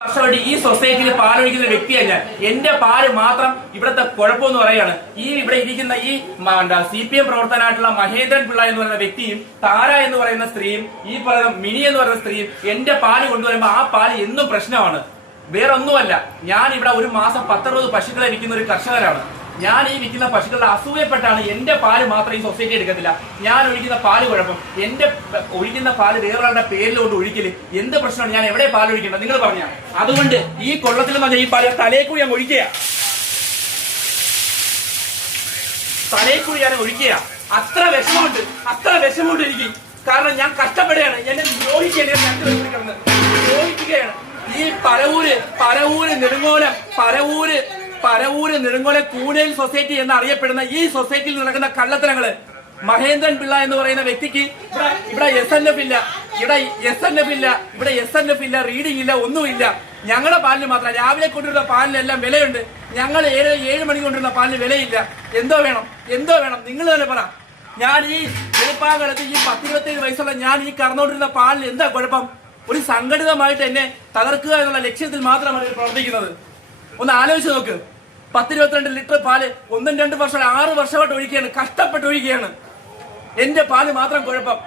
വർഷമായിട്ട് ഈ സൊസൈറ്റിയിൽ പാലൊഴിക്കുന്ന വ്യക്തിയാണ് ഞാൻ. എന്റെ പാല് മാത്രം ഇവിടുത്തെ കുഴപ്പമെന്ന് പറയാണ്. ഇവിടെ ഇരിക്കുന്ന ഈ CPM പ്രവർത്തനായിട്ടുള്ള മഹേന്ദ്രൻ പിള്ള എന്ന് പറയുന്ന വ്യക്തിയും താര എന്ന് പറയുന്ന സ്ത്രീയും ഈ പറയുന്ന മിനി എന്ന് പറയുന്ന സ്ത്രീയും എന്റെ പാല് കൊണ്ടുവരുമ്പോൾ ആ പാല് എന്നും പ്രശ്നമാണ്. വേറെ ഒന്നുമല്ല, ഞാൻ ഇവിടെ ഒരു മാസം 10-60 പശുക്കളെ വിൽക്കുന്ന ഒരു കർഷകനാണ്. ഞാൻ ഈ വിൽക്കുന്ന പശുക്കളുടെ അസൂയപ്പെട്ടാണ് എന്റെ പാല് മാത്രം ഈ സൊസൈറ്റി എടുക്കത്തില്ല. ഞാൻ ഒഴിക്കുന്ന പാല് കുഴപ്പം, എന്റെ ഒഴിക്കുന്ന പാല് വേറൊരാളുടെ പേരിലോട്ട് ഒഴിക്കല് എന്ത് പ്രശ്നമാണ്? ഞാൻ എവിടെ പാല് ഒഴിക്കേണ്ടത് നിങ്ങൾ പറഞ്ഞ? അതുകൊണ്ട് ഈ കൊള്ളത്തിൽ എന്ന് പറഞ്ഞാൽ ഈ പാല് തലയെക്കൂടി ഞാൻ ഒഴിക്കുക, തലയെക്കൂടി ഞാൻ ഒഴിക്കുക. അത്ര വിഷമമുണ്ട് എനിക്ക്. കാരണം ഞാൻ കഷ്ടപ്പെടുകയാണ്, എന്നെ ദ്രോഹിക്കുകയാണ്. ഈ പരവൂര് നെടുങ്കോലം കൂനയിൽ സൊസൈറ്റി എന്നറിയപ്പെടുന്ന ഈ സൊസൈറ്റിയിൽ നടക്കുന്ന കള്ളത്തരങ്ങള്, മഹേന്ദ്രൻ പിള്ള എന്ന് പറയുന്ന വ്യക്തിക്ക് ഇവിടെ SNF ഇല്ല, റീഡിംഗ് ഇല്ല, ഒന്നുമില്ല. ഞങ്ങളുടെ പാലിന് മാത്രം രാവിലെ കൊണ്ടുവരുന്ന പാലിനെല്ലാം വിലയുണ്ട്. ഞങ്ങൾ 7 മണിക്ക് കൊണ്ടുവരുന്ന പാലിന് വിലയില്ല. എന്തോ വേണം? നിങ്ങൾ തന്നെ പറ. ഞാൻ ഈ വെളുപ്പാകാലത്ത് ഈ 10-27 വയസ്സുള്ള ഞാൻ ഈ കറന്നുകൊണ്ടിരുന്ന പാലിന് എന്താ കുഴപ്പം? ഒരു സംഘടിതമായിട്ട് എന്നെ തകർക്കുക എന്നുള്ള ലക്ഷ്യത്തിൽ മാത്രമാണ് പ്രവർത്തിക്കുന്നത്. ഒന്ന് ആലോചിച്ച് നോക്ക്. 10-22 ലിറ്റർ പാല് 1-2 വർഷം 6 വർഷമായിട്ട് ഒഴിക്കുകയാണ്, കഷ്ടപ്പെട്ട് ഒഴിക്കുകയാണ്. എന്റെ പാല് മാത്രം കുഴപ്പം.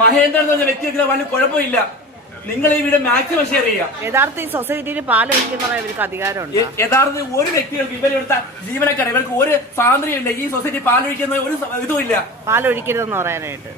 മഹേന്ദ്രൻ എന്ന് പറഞ്ഞ വ്യക്തിക്ക് പാല് കുഴപ്പമില്ല. നിങ്ങൾ ഈ വീട് മാക്സിമം ഷെയർ ചെയ്യുക. യഥാർത്ഥ ഈ സൊസൈറ്റിയിൽ പാല് ഒഴിക്കുന്ന ഇവർക്ക് അധികാരമുണ്ട്. യഥാർത്ഥത്തിൽ ഒരു വ്യക്തികൾക്ക് ഇവരെടുത്ത ജീവനക്കാർ ഇവർക്ക് ഒരു സ്വാതന്ത്ര്യമില്ല. ഈ സൊസൈറ്റി പാലൊഴിക്കുന്ന ഒരു ഇതുമില്ല. പാലൊഴിക്കരുതെന്ന് പറയാനായിട്ട്